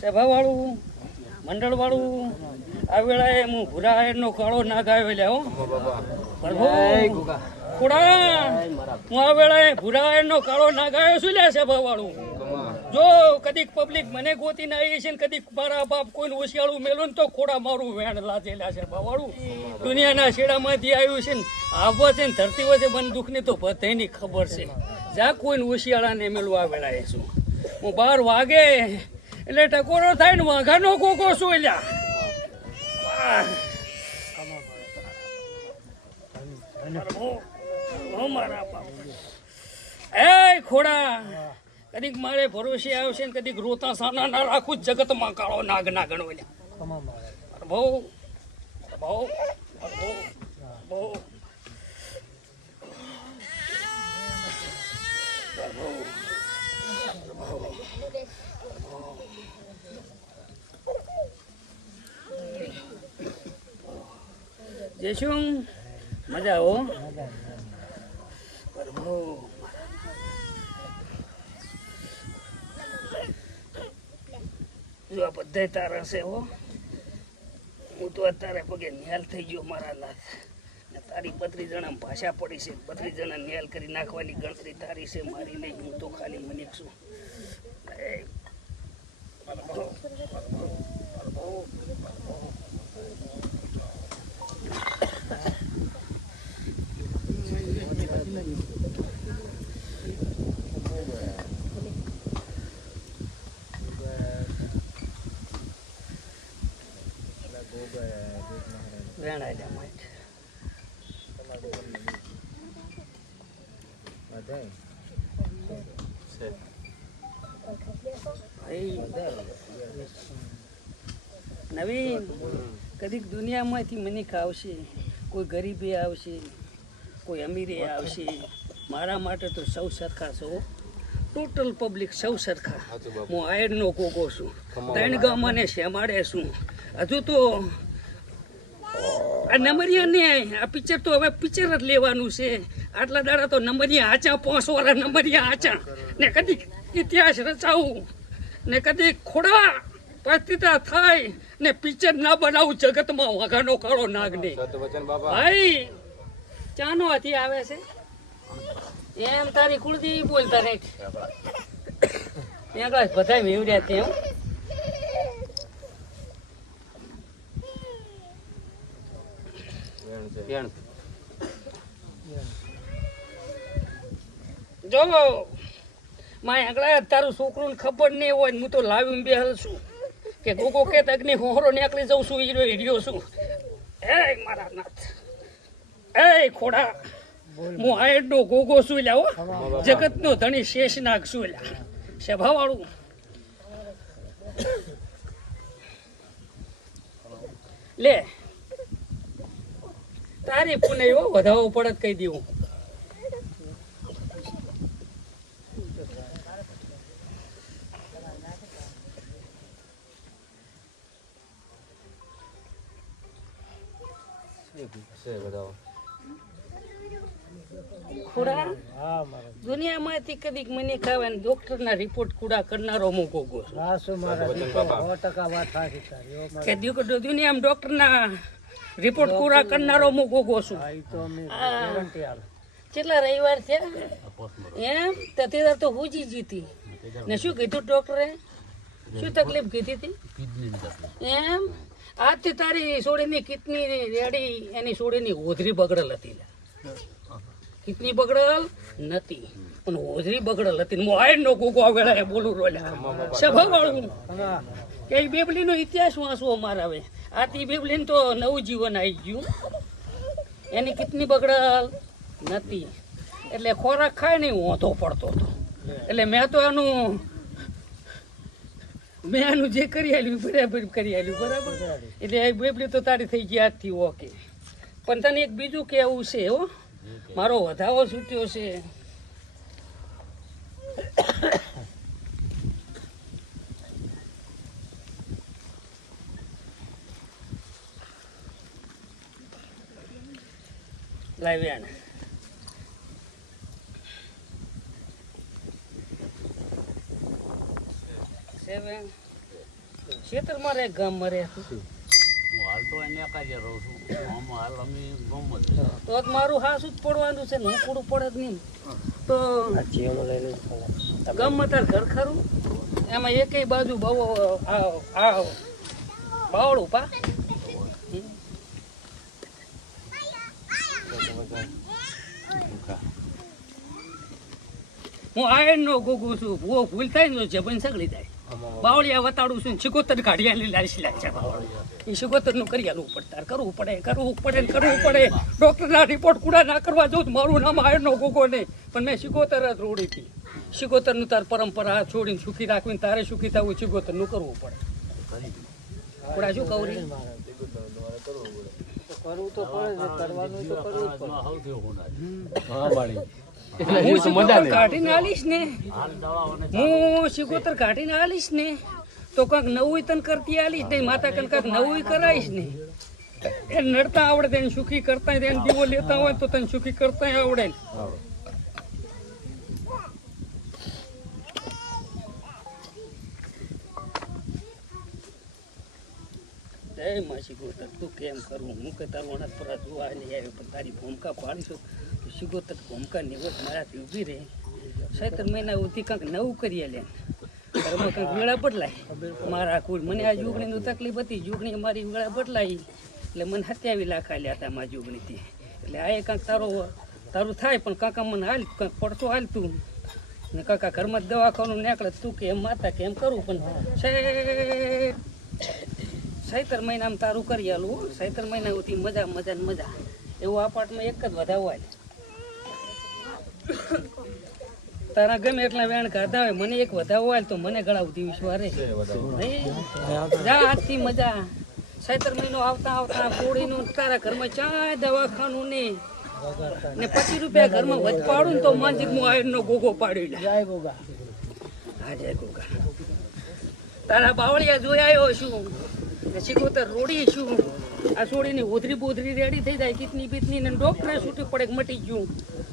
સભાવાળું, મંડળવાળું, આ વેળાએ હું ભૂરા આયરનો કાળો આવ્યો લે હો પ્રભુ ખોડા હું આ વેળાએ ભૂરા આયરનો કાળો નાગ આવ્યો છું લે સભાવાળું. જો કદીક પબ્લિક મને ગોતી ના આવી છે ને કદીક મારા બાપ કોઈને ઓશિયાળું મેલું ને તો ખોડા મારું વેણ લાજેલા છે બાવાળું દુનિયાના શેડામાંથી આવ્યું છે ને આવો છે ને, ધરતી વચ્ચે મન દુઃખની તો બધાની ખબર છે. જ્યાં કોઈને ઓશિયાળાને મેલું આ વેળાએ છું. હું બાર વાગે એટલે ટકોરો થાય ને વાઘાનો કોકો શું બાપ. એ ખોડા કદીક મારે ભરોસે આવશે ને કદીક રોતા સાના ના રાખું જગતમાં કાળો નાગ ના ગણો બહુ બહુ બહુ બહુ. જે શું મજા આવો. પ્રભુ જો આ બધા તારા છે હો. હું તો અત્યારે પગે ન્યાલ થઈ ગયો મારા લાખ તારી બત્રીસ જણા ભાષા પડી છે. બત્રીસ જણા ન્યાલ કરી નાખવાની ગણતરી તારી છે મારી નહીં. હું તો ખાલી મને છું. એ, પ્રભુ, એટલે. ભાઈ, નવીન કદીક દુનિયામાંથી મને આવશે કોઈ ગરીબી આવશે કોઈ અમીરે આવશે મારા માટે તો સૌ સરખા છો. ટોટલ પબ્લિક સૌ સરખા. હું આયરનો કોકો છું. ત્રણ ગામને શેમાડે છું. હજુ તો આ નંબરિયા ને આ પિક્ચર તો હવે પિક્ચર જ લેવાનું છે. આટલા દાડા તો નંબરિયા આચા પોસ વાળા નંબરિયા આચા ને કદી ઇતિહાસ રચાવું ને કદી ખોડા પતિતા થાય ને પિક્ચર ના બનાવું જગતમાં વાઘાનો કાળો નાગ ને ભાઈ ચાનો હાથી આવે છે? એમ તારી કુળદેવી બોલતા કાંઈ બધા મેવડ્યા ત્યાં જો માય આગળ તારું છોકરું ખબર નહીં હોય ને હું તો લાવીને બેહલ છું. કે ગોગો કે અગ્નિ હોરો નીકળી જઉં છું, હીરો હીરો છું. એ મારા નાથ. એ ખોડા. હું આયડનો ગોગો છું લ્યા હો. જગતનો ધણી શેષનાગ છું લ્યા. સભાવાળું લે. તારી પુને એવો વધાવો પડત કહી દેવું. દુનિયામાંથી કદીક મને ખાવે ને ડોક્ટરના રિપોર્ટ ખોડા કરનારો હું ગોગો છું કે દુનિયામાં ડોક્ટરના રિપોર્ટ પૂરા કરનારો હું ગોગો છું. કેટલા રવિવાર છે? એમ? તો હું જી તો હુજી જીતી. ને શું કીધું ડોક્ટરે શું તકલીફ કીધી હતી? એમ? આજથી તે તારી સોડીની કિડની રેડી એની સોડીની હોધરી બગડેલ હતી. કિડની બગડેલ નથી પણ હોજરી બગડેલ હતી. હું આયર નો ગોગો વેળાએ બોલું રોલ્યા સભા વાળું. કે એ બેબલીનો ઇતિહાસ વાંચવો અમારે હવે. આ તી તો નવું જીવન આવી ગયું. એની કિડની બગડલ નથી. એટલે ખોરાક ખાય નહીં વાંધો પડતો હતો. એટલે મેં તો એનું મેં એનું જે કરી આલ્યું, બરાબર કરી આલ્યું, બરાબર? એટલે એ બેબલી તો તારી થઈ ગઈ આજથી ઓકે. પણ તને એક બીજું કેવું છે, હો. મારો વધાવો છૂટ્યો છે. લાવ્યા ને. હવે ખેતરમાં રહે ગામમાં હું હાલ તો એને કાજે રહું છું. આમ હાલ અમે ગામમાં તો જ મારું હાસું જ પડવાનું છે ને હું પૂરું પડે જ નહીં તો ગામમાં તાર ઘર ખરું? એમાં એકેય બાજુ બહુ આ બાવળું પા. હું આયન નો ગોગું છું. ભૂવો ભૂલ થાય ને તો જબન સગડી જાય. બાવળિયા વતાડું છું શિકોતર કાઢિયાની લારી લાગશે બાવળ એ શિકોતરનું કરી આલવું પડે. તાર કરવું પડે કરવું પડે ને કરવું પડે. ડોક્ટરના રિપોર્ટ કુડા ના કરવા જવું મારું નામ આયન નો ગોગો નહીં. પણ મેં શિકોતર જ રોડી હતી. શિકોતરનું તાર પરંપરા છોડીને સુખી રાખવીને તારે સુખી થવું શિકોતરનું કરવું પડે. કુડા શું કહું રે? કરવાનું તો કરવું જ હા હોનાર. આવડે સુખી કરતા દીવો લેતા હોય તો તને સુખી કરતા આવડે ને. જય માં શિકોતર તું કેમ કરવું હું કે તારું અનાજ પર જોવા નહીં આવ્યો, પણ તારી ભૂમિકા પાડીશું તો તક ભૂમિકા નિવત મારાથી ઊભી રહે. સૈત્ર મહિના સુધી કંઈક નવું કરીએ લે. ઘરમાં કંઈક વેળા બદલાય. મારા કુળ મને આ જુગણીનું તકલીફ હતી. જોગણી મારી વેળા બદલાઈ. એટલે મને સત્યાવી લાખ આલ્યા હતા મારી જુગણીથી. એટલે આ એ કાંઈક તારો, તારું થાય પણ કાકા મને હાલ કંઈક પડતો હાલ તું ને કાકા ઘરમાં દવાખાનું નીકળે. તું કે એમ માતા કે એમ કરું, પણ સૈતર મહિનામાં તારું કરી આલું. સૈતર મહિના સુધી મજા મજા ને મજા. એવું આ પાટમાં એક જ વધાવવાય તારા ગમે એટલા વેણ ખાતા હોય મને એક વધાવો હોય તો મને ગળા સુધી વિશ્વાસ જા આજથી મજા. સૈતર મહિનો આવતા આવતા પોળીનું તારા ઘરમાં ચાય દવાખાનું ને. ને પચીસ રૂપિયા ઘરમાં વધ પાડું ને તો માનસિક હું આયરનો ગોગો પાડી લે. જય ગોગા. હા જય ગોગા. તારા બાવળિયા જોઈ આવ્યો છું. ને શીખોતર રોડી છું. આ છોડીની ઓધરી બોધરી રેડી થઈ જાય કિતની બીતની ને ડોક્ટરે છૂટી પડે કે મટી ગયું.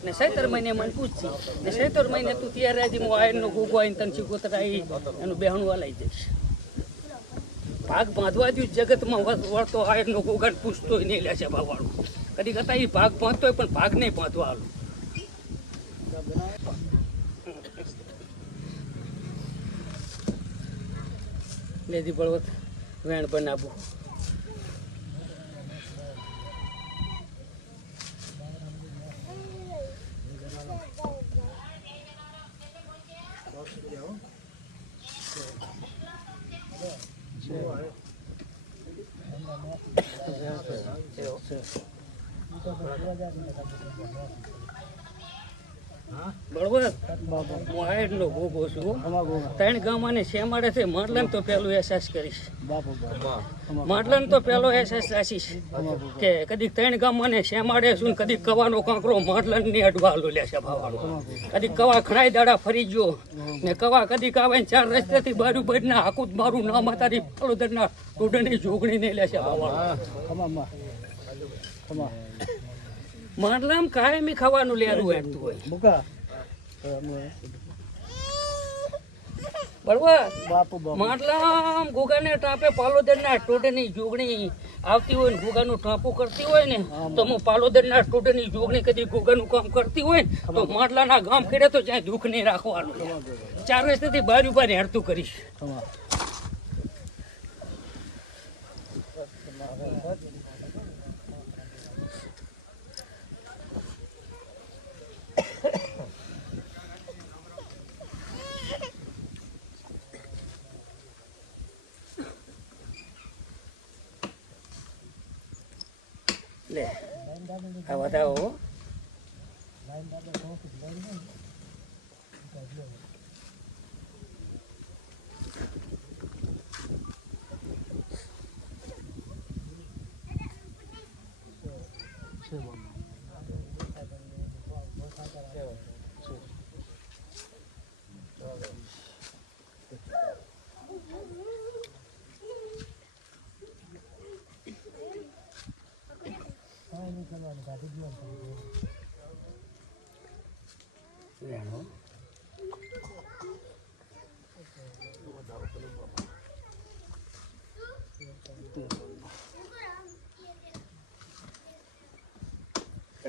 ને સૈતર મહિને મને પૂછছি ને સૈતર મહિને તું ત્યારે આજે હું આયનનો ગોગો આવીને તને શીખોતરાઈ એનું બેહણું હલાઈ જઈશ ભાગ બાંધવા જ જગતમાં વળતો આયનનો ગોગાન પૂછતો નહીં લે છે ભાવાળું કદી કરતા એ ભાગ બાંધતો પણ ભાગ નહીં બાંધવા આવું લેધી બળવત વેણ બનાવવું છું. ત્રણ ગામને શેમાડે છે, માટલાને તો પેલું અહેસાસ કરીશ. માટલાને તો પેલો અહેસાસ રાખીશ કે કદી ત્રણ ગામને શેમાડે છું ને કદી કવાનો કાંકરો માટલાને ની અડવાલો લેશે ભાવાનો કદી કવા ખણાઈ દાડા ફરી ગયો ને કવા કદી કાવે ચાર રસ્તેથી બાજુ બાજુના હાકુત મારું નામ તારી ટોડની જોગણી ને લેશે ભાવાળો. માટલામાં કાયમી ખાવાનું લેરું હેડતું હોય બરોબર માટલામ ગુગાને ટાપે પાલોદરના ટોડની જોગણી. આવતી હોય ને ગુગાનું ટાપું કરતી હોય ને તો હું પાલોદરના ટોડની જોગણી કદી ગુગાનું કામ કરતી હોય ને તો માટલાના ગામ ખેડે તો જ્યાં દુઃખ નહીં રાખવાનું. ચાર રસ્તેથી બાર ઉપર હેડતું કરીશ. લે આ વધાવો લેણો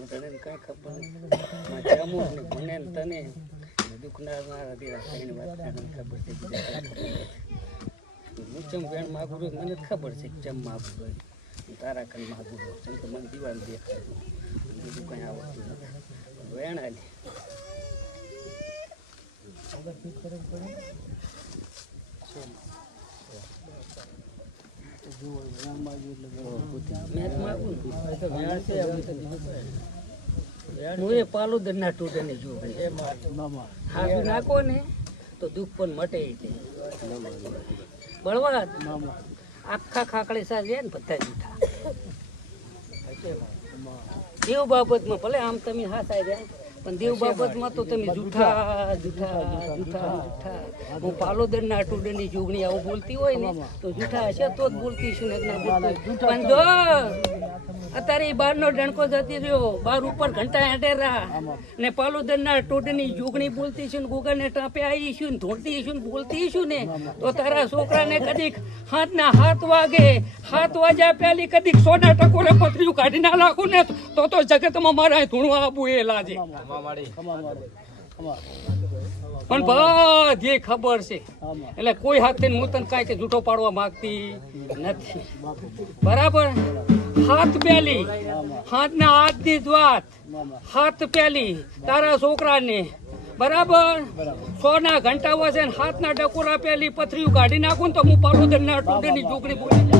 તને કઈ ખબર અમુક ને મને તને દુખનાર ચમ વેણ માગું મને ખબર છે ચમ માગું છું હું તારા કન માગું છું ચમ તો મને દિવાળી દેખાય બીજું કઈ આવડતું નથી. વેણ ને. હું એ પાલુદર ના તૂટે ને જો હાથું નાખો ને તો દુઃખ પણ મટે છે બળવાદ આખા ખાકડી સાથે ને બધા જૂઠા. દેવ બાબતમાં ભલે આમ તમે હાથા જાય પણ દેવ બાબતમાં તો તમે જૂઠા જૂઠા. જૂઠા જૂઠા હું પાલોદર ના ટુડની જોગણી આવું બોલતી હોય ને તો જૂઠા હશે તો જ બોલતી છું ને ના બોલતી પણ જો અત્યારે ઈ બહારનો ડણકો જતી રહ્યો. બાર ઉપર ઘંટા હેઠેરા ને પાલુદરના ના જુગણી જોગણી બોલતી છું ને ગુગલને ટાપે આવી છું ને ધોળતી છું ને બોલતી છું ને તો તારા છોકરાને કદીક હાથના હાથ વાગે હાથ વાગ્યા પેલી કદીક સોના ટકોરે પથરીયું કાઢી ના નાખું ને તો તો જગતમાં મારા ધૂણું આપવું એ લાજે. પણ બધી ખબર છે. એટલે કોઈ હાથે હું તને કાંઈ કે જૂઠો પાડવા માંગતી નથી. બરાબર. હાથ પેલી. હાથના હાથની જ વાત. હાથ પેલી. તારા છોકરાને. બરાબર? સોના ઘંટા વસે હાથ હાથના ડકોરા પેલી પથરીયું કાઢી નાખું ને તો હું પાલોદર ના ટુકડીની ચોકડી બોલી